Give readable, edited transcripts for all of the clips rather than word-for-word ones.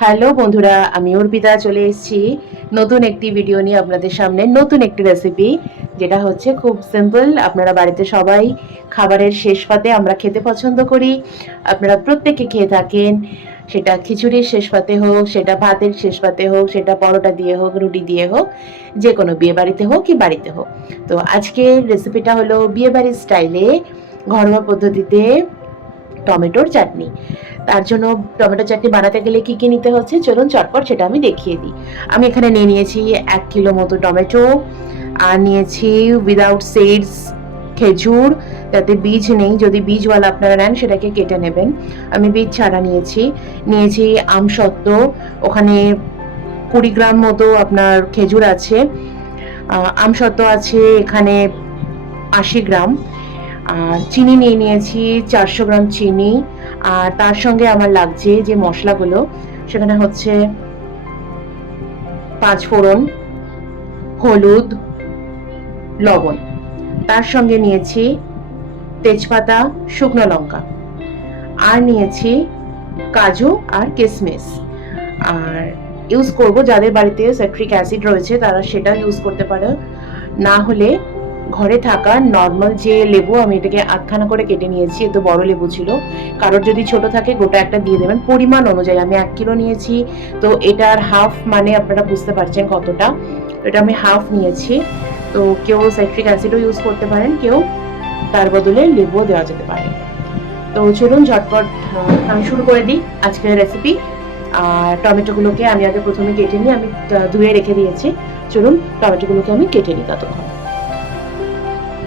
Hello বন্ধুরা, আমি অর্পিতা চলে এসেছি নতুন একটি ভিডিও নিয়ে আপনাদের সামনে। নতুন একটি রেসিপি, যেটা হচ্ছে খুব সিম্পল। আপনারা বাড়িতে সবাই খাবারের শেষ পাতে আমরা খেতে পছন্দ করি, আপনারা প্রত্যেকে খেয়ে থাকেন। সেটা খিচুড়ির শেষ পাতে হোক, সেটা ভাতের শেষ পাতে হোক, সেটা পরোটা দিয়ে হোক, রুটি দিয়ে হোক, যে কোনো বিয়ে বাড়িতে হোক কি বাড়িতে হোক। তো আজকের রেসিপিটা হলো বিয়ে বাড়ির স্টাইলে ঘরোয়া পদ্ধতিতে টমেটোর চাটনি। তার জন্য টমেটো চাটনি বানাতে গেলে কি কি নিতে হচ্ছে চলুন চটপট সেটা আমি দেখিয়ে দিই। আমি এখানে নিয়ে নিয়েছি 1 কিলো মতো টমেটো, আর নিয়েছি উইদাউট সিডস খেজুর, যাতে বীজ নেই। যদি বীজওয়ালা আপনারা নেন সেটাকে কেটে নেবেন। আমি বীজ ছাড়া নিয়েছি। নিয়েছি আমসত্ত্ব, ওখানে 20 গ্রাম মতো আপনার খেজুর আছে। আমসত্ত্ব আছে এখানে 80 গ্রাম। আর চিনি নিয়ে নিয়েছি 400 গ্রাম চিনি। আর তার সঙ্গে আমার লাগছে যে মশলাগুলো, সেখানে হচ্ছে 5 ফোড়ন, হলুদ, লবণ। তার সঙ্গে নিয়েছি তেজপাতা, শুকনো লঙ্কা, আর নিয়েছি কাজু আর কিশমিশ। আর ইউজ করব, যাদের বাড়িতে সাইট্রিক অ্যাসিড রয়েছে তারা সেটা ইউজ করতে পারে, না হলে ঘরে থাকা নর্মাল যে লেবু, আমি এটাকে আধখানা করে কেটে নিয়েছি, এত বড় লেবু ছিল। কারোর যদি ছোট থাকে গোটা একটা দিয়ে দেবেন পরিমাণ অনুযায়ী। আমি 1 কিলো নিয়েছি, তো এটার হাফ মানে আপনারা বুঝতে পারছেন কতটা। এটা আমি হাফ নিয়েছি। তো কেউ সাইট্রিক অ্যাসিডও ইউজ করতে পারেন, কেউ তার বদলে লেবুও দেওয়া যেতে পারে। তো চলুন ঝটপট আমি শুরু করে দিই আজকের রেসিপি। আর টমেটোগুলোকে আমি আগে প্রথমে কেটে নিই, আমি ধুয়ে রেখে দিয়েছি। চলুন টমেটোগুলোকে আমি কেটে নিই ততক্ষণ।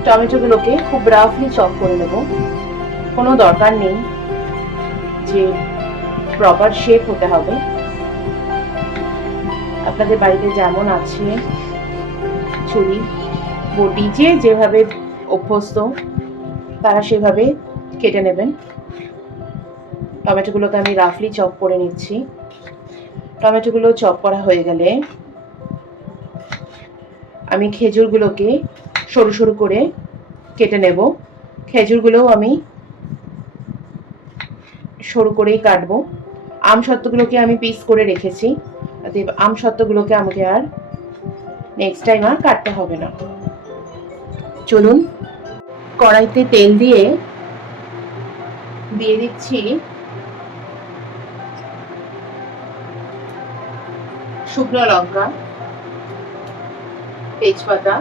টমেটোগুলোকে খুব রাফলি চপ করে নেব। কোনো দরকার নেই যে প্রপার শেপ হতে হবে, আপনাদের বাড়িতে যেমন আছে ছুরি বটি, যে যেভাবে অভ্যস্ত তারা সেভাবে কেটে নেবেন। টমেটোগুলোকে আমি রাফলি চপ করে নিচ্ছি। টমেটোগুলো চপ করা হয়ে গেলে আমি খেজুরগুলোকে সরু সরু করে কেটে নেব। খেজুরগুলোও আমি সরু করেই কাটবো। আমসত্ত্বগুলোকে আমি পিস করে রেখেছি, আমসত্ত্বগুলোকে আমাকে আর নেক্সট টাইম আর কাটতে হবে না। চলুন কড়াইতে তেল দিয়ে দিচ্ছি শুকনো লঙ্কা, তেজপাতা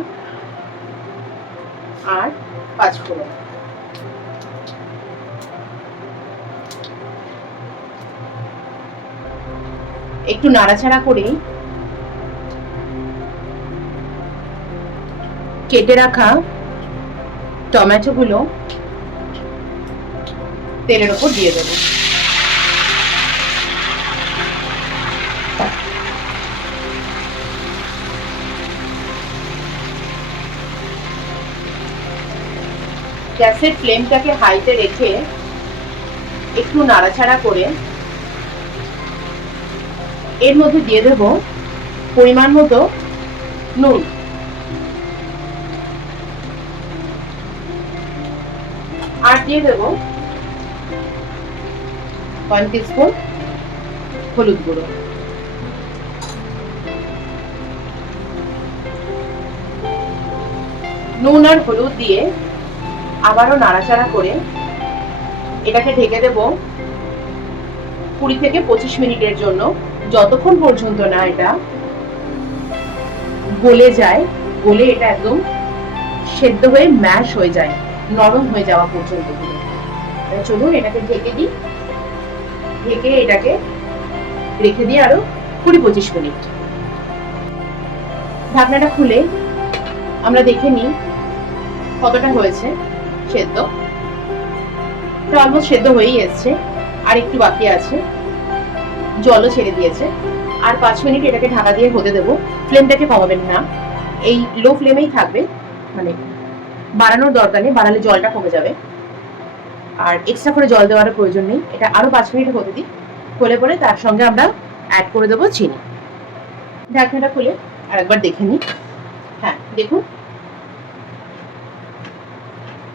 আর 5 ফোড়ন। একটু নাড়াচাড়া করে কেটে রাখা টমেটোগুলো তেলের উপর দিয়ে দেবো। গ্যাসের ফ্লেমটাকে হাইতে রেখে একটু নাড়াচাড়া করে এর মধ্যে দিয়ে দেব পরিমাণ মতো নুন। আর দিয়ে দেব 1 টিস্পুন হলুদ গুঁড়ো। নুন আর হলুদ দিয়ে আবারও নাড়াচাড়া করে এটাকে ঢেকে দেব 20 থেকে 25 মিনিটের জন্য, যতক্ষণ পর্যন্ত না এটা গলে যায়, গলে এটা একদম সেদ্ধ হয়ে ম্যাশ হয়ে যায়, নরম হয়ে যাওয়া পর্যন্ত। চলুন এটাকে ঢেকে দিই। ঢেকে এটাকে রেখে দিই আরো 20-25 মিনিট। ঢাকনাটা খুলে আমরা দেখে নিই কতটা হয়েছে সেদ্ধ। এটা অলমোস্ট সেদ্ধ হয়েই এসছে, আর একটু বাকি আছে, জলও ছেড়ে দিয়েছে। আর 5 মিনিট এটাকে ঢাকা দিয়ে হতে দেবো। ফ্লেমটাকে কমাবেন না, এই লো ফ্লেমেই থাকবে, মানে বাড়ানোর দরকার নেই, বাড়ালে জলটা কমে যাবে। আর এক্সট্রা করে জল দেওয়ার প্রয়োজন নেই। এটা আরো 5 মিনিট হতে দিই। হলে পরে তার সঙ্গে আমরা অ্যাড করে দেবো চিনি। ঢাকনাটা খুলে আর একবার দেখে নিই। হ্যাঁ দেখুন,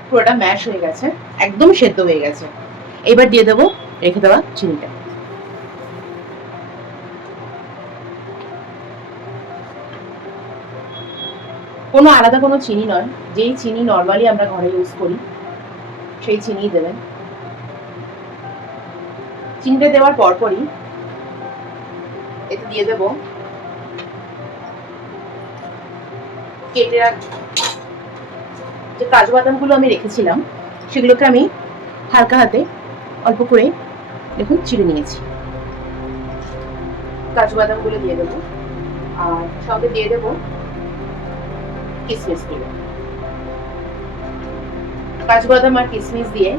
পুরোটা ম্যাশ হয়ে গেছে, একদম সেদ্ধ হয়ে গেছে। এবার দিয়ে দেবো রেখে দেওয়া চিনিটা। কোনো আলাদা কোনো চিনি নয়, যেই চিনি নর্মালি আমরা ঘরে ইউজ করি সেই চিনি দেবেন। চিনিটা দেওয়ার পরপরই এতে দিয়ে দেব কেটে যে কাজু বাদামগুলো আমি রেখেছিলাম সেগুলোকে আমি হালকা হাতে অল্প করে দেখুন চিড়ে নিয়েছি। কাজু বাদামগুলো দিয়ে দেবো আর সঙ্গে দিয়ে দেবো কিশমিশগুলো। কাজু বাদাম আর কিশমিশ দিয়ে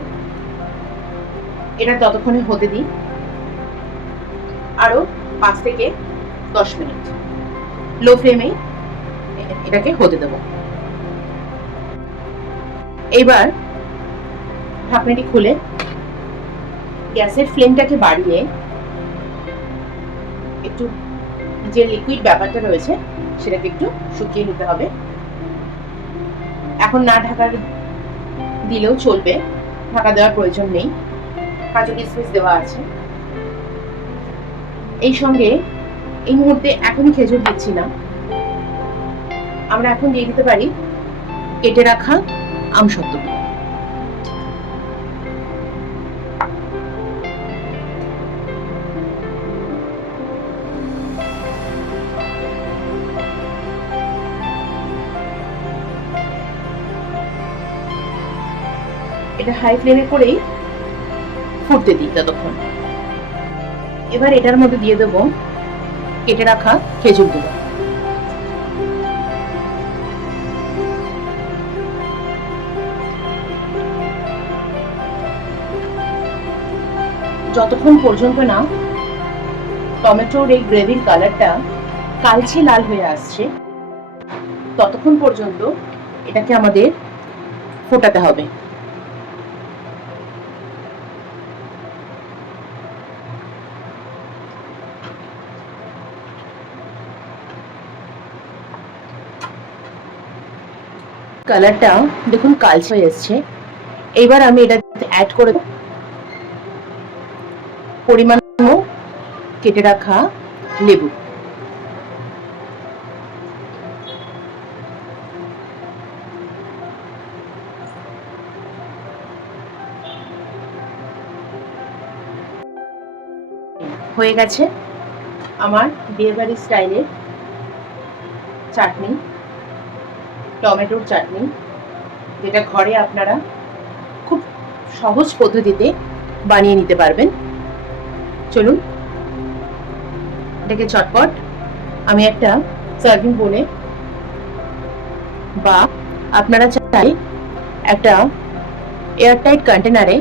এটা ততক্ষণে হতে দিই আরো 5 থেকে 10 মিনিট লো ফ্লেমে এটাকে হতে দেব। এইবার ঢাকনাটি খুলে গ্যাসের ফ্লেমটাকে বাড়িয়ে একটু যে লিকুইড ব্যাপারটা রয়েছে সেটাকে একটু শুকিয়ে নিতে হবে। এখন না ঢাকা দিলেও চলবে, ঢাকা দেওয়ার প্রয়োজন নেই, কাজু কিশমিশ দেওয়া আছে। এই সঙ্গে এই মুহূর্তে এখনই খেজুর দিচ্ছি না, আমরা এখন দিয়ে দিতে পারি কেটে রাখা আমসত্ত্ব। এটা হাই ফ্লেমে করেই ফুটতে দিই ততক্ষণ। এবার এটার মধ্যে দিয়ে দেবো কেটে রাখা খেজুরগুলো। যতক্ষণ পর্যন্ত না টমেটোর এই গ্রেভির কালারটা কালচে লাল হয়ে আসছে ততক্ষণ পর্যন্ত এটাকে আমাদের ফোটাতে হবে। কালারটা দেখুন কালচে হয়ে এসছে। এইবার আমি এটা অ্যাড করে পরিমাণ কেটে রাখা লেবু। হয়ে গেছে আমার বিয়েবাড়ি স্টাইলের চাটনি, টমেটোর চাটনি, যেটা ঘরে আপনারা খুব সহজ পদ্ধতিতে বানিয়ে নিতে পারবেন। চলুন এটাকে চটপট আমি একটা সার্ভিং বোলে বা আপনারা চাই একটা এয়ারটাইট কন্টেনারে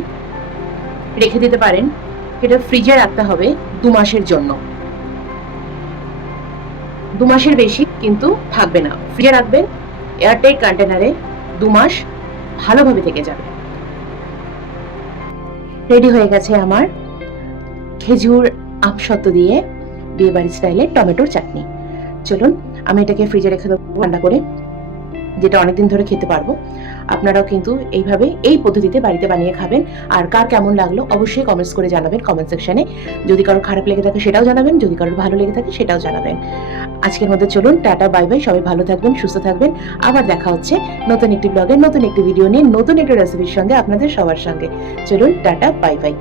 রেখে দিতে পারেন। এটা ফ্রিজে রাখতে হবে 2 মাসের জন্য, 2 মাসের বেশি কিন্তু থাকবে না। ফ্রিজে রাখবেন এয়ারটাইট কন্টেনারে, 2 মাস ভালোভাবে থেকে যাবে। রেডি হয়ে গেছে আমার খেজুর আমসত্ত্ব দিয়ে বিয়েবাড়ি স্টাইলের টমেটোর চাটনি। চলুন আমি এটাকে ফ্রিজে রেখে দেবো ঠান্ডা করে, যেটা অনেকদিন ধরে খেতে পারবো। আপনারাও কিন্তু এইভাবে এই পদ্ধতিতে বাড়িতে বানিয়ে খাবেন। আর কার কেমন লাগলো অবশ্যই কমেন্টস করে জানাবেন কমেন্ট সেকশনে। যদি কারোর খারাপ লেগে থাকে সেটাও জানাবেন, যদি কারোর ভালো লেগে থাকে সেটাও জানাবেন। আজকের মধ্যে চলুন, টাটা বাই বাই। সবাই ভালো থাকবেন, সুস্থ থাকবেন। আবার দেখা হচ্ছে নতুন একটি ব্লগে, নতুন একটি ভিডিও নিয়ে, নতুন একটি রেসিপির সঙ্গে আপনাদের সবার সঙ্গে। চলুন টাটা বাই বাই।